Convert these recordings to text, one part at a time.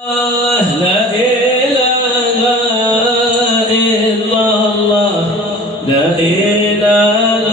لا إله إلا الله لا إله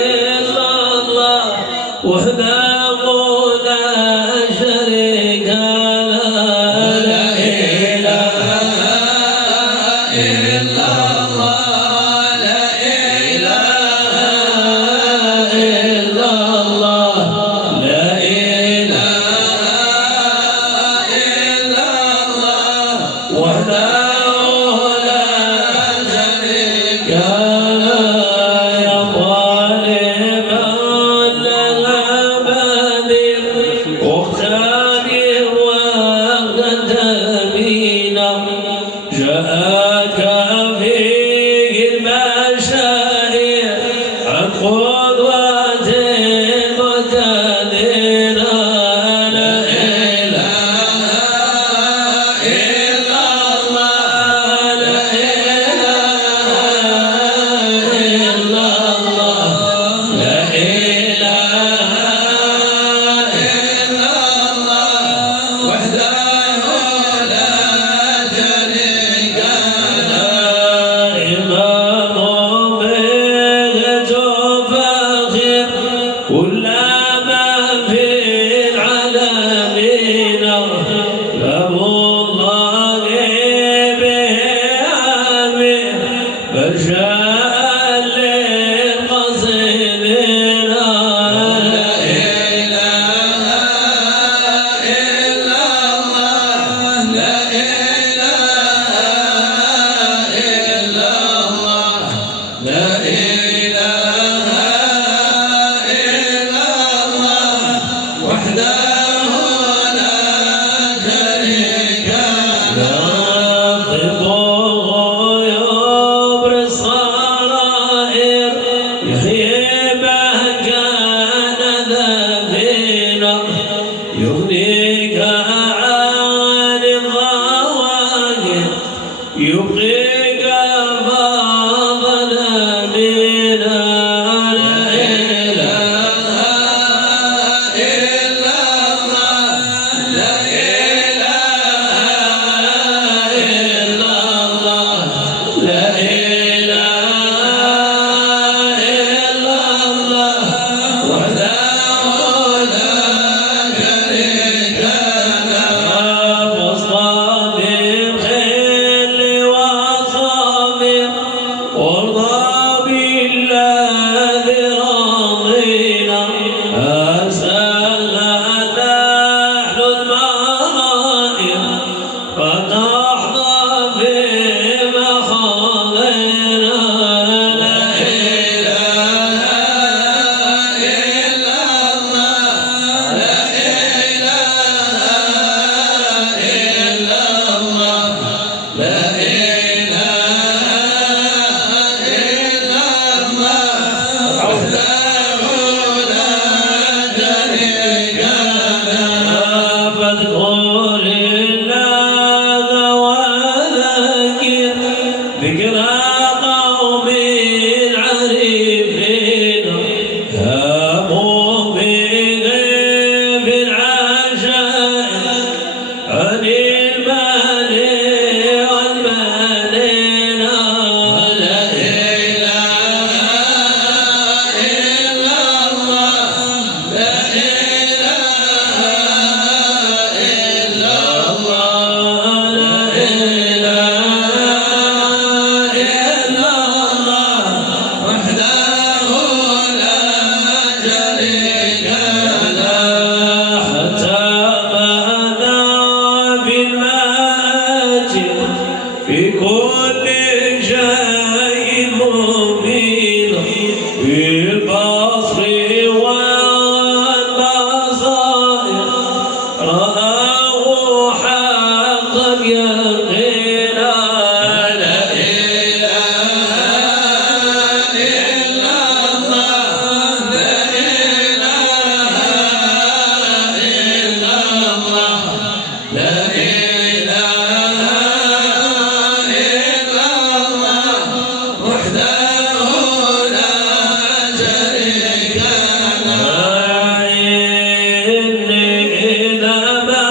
إلا الله وحده لا شريك له لا إله إلا الله لا إله إلا الله لا وحده لا شريك له يا ظالما للأبد واختاري وقدمينا جاءك فيه المشاهير عن قدوة مقتدرة لا إله إلا كل ما في العالمين له الله به آمين بل جاء للقصدين لا إله إلا الله لا إله إلا الله لا إله وحده لا شريك له طبه يبرز الصرائر يحيي ما كان ذابينا يغنيك عن الظواهر يبقيك فضلا بنا لا إله إلا الله لا إله إلا الله لا إله إلا الله وحده لا شريك له واصطاد الخيل وصابر وارضى بالذي راضينا أسألنا نحن المرائر فتحظى في مخاضنا لا إله إلا الله لا إله إلا الله لا إله إلا الله وحده لا شريك له فاذكر الله وذكر ذكرى قوم عريفين هاموا بغيب العشائر عن المال والمالين لا إله إلا الله لا إله إلا الله لا إله إلا الله وحده لا شريك له حتى ماذا في المآتي في كل شيء مبين في البصر والبصائر رآه حقا يقينا لا إله إلا الله لا إله إلا الله لا إله إلا الله وحده لا شريك له إني إذا ما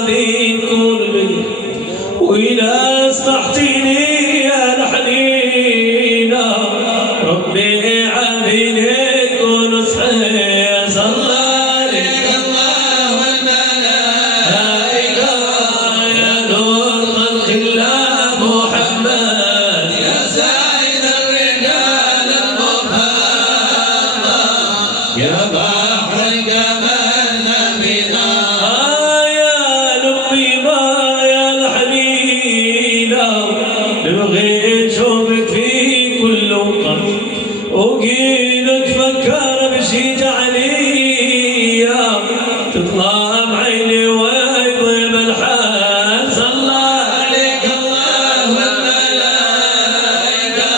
راضي تكون بي وإذا استحتيني يا الحنينة ربي عافيني ونصحي صلى عليك الله والملائكة يا نور خلق الله محمد يا سيد الرجال المفضل يا بحر الجمال نبينا يا لبي ما يا الحنينة نبغي نشوفك في كل وقت وجينا نتفكر بشي جعلية تطلع بعيني ويطيب الحال صلى عليك الله والملائكة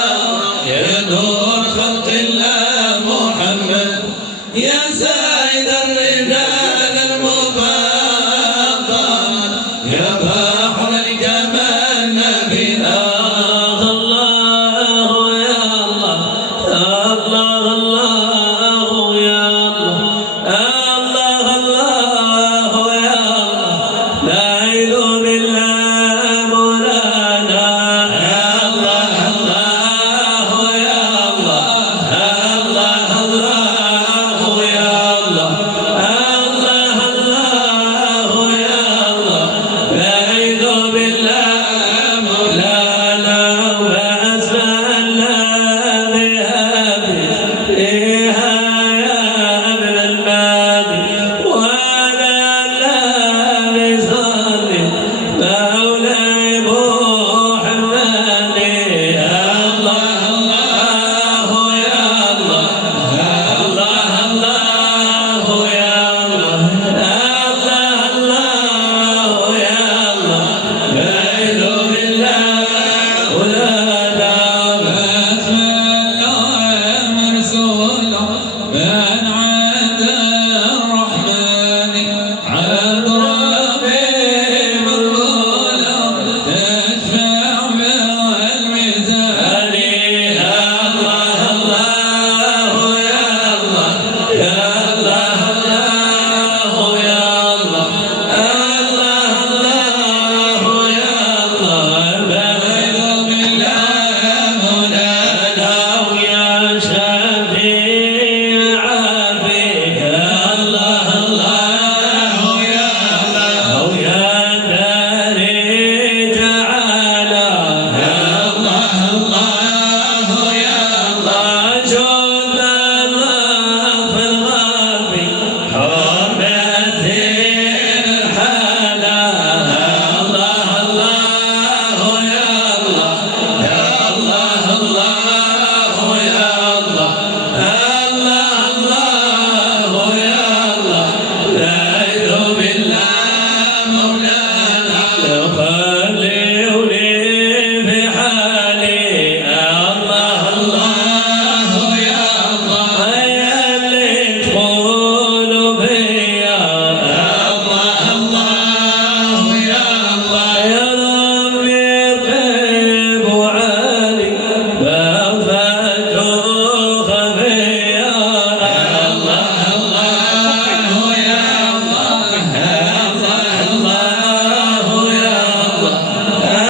يا نور خلق الله محمد يا سيد الرجال المفضل يا